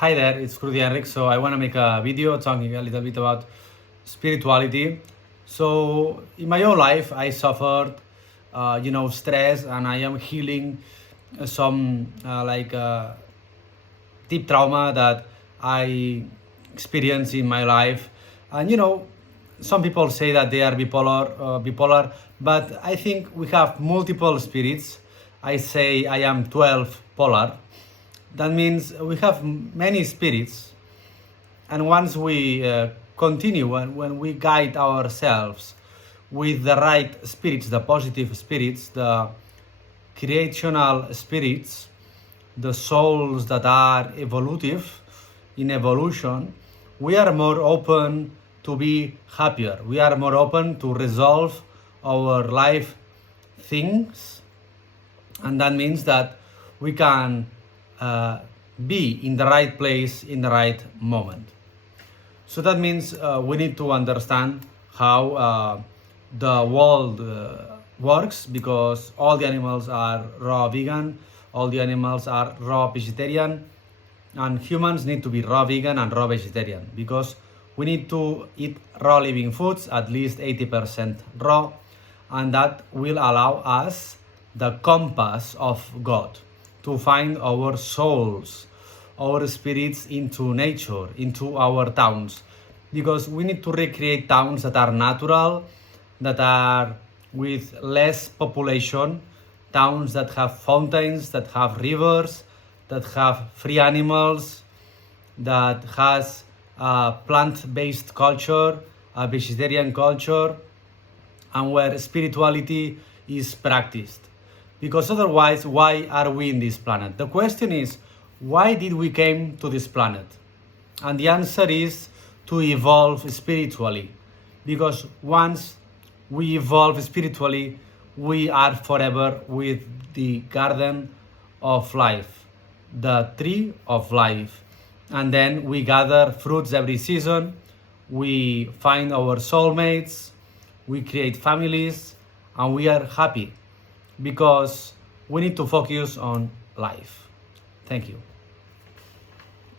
Hi there, it's Crudi Enric. So I want to make a video talking a little bit about spirituality. So in my own life, I suffered, stress, and I am healing some deep trauma that I experienced in my life. And some people say that they are bipolar, but I think we have multiple spirits. I say I am 12 polar. That means we have many spirits, and once we continue and when we guide ourselves with the right spirits, the positive spirits, the creational spirits, the souls that are evolutive in evolution, we are more open to be happier. We are more open to resolve our life things, and that means that we can be in the right place in the right moment. So that means we need to understand how the world works, because all the animals are raw vegan, all the animals are raw vegetarian, and humans need to be raw vegan and raw vegetarian, because we need to eat raw living foods, at least 80% raw, and that will allow us the compass of God to find our souls, our spirits into nature, into our towns, because we need to recreate towns that are natural, that are with less population, towns that have fountains, that have rivers, that have free animals, that has a plant-based culture, a vegetarian culture, and where spirituality is practiced. Because otherwise, why are we in this planet? The question is, why did we came to this planet? And the answer is to evolve spiritually. Because once we evolve spiritually, we are forever with the garden of life, the tree of life. And then we gather fruits every season, we find our soulmates, we create families, and we are happy, because we need to focus on life. Thank you.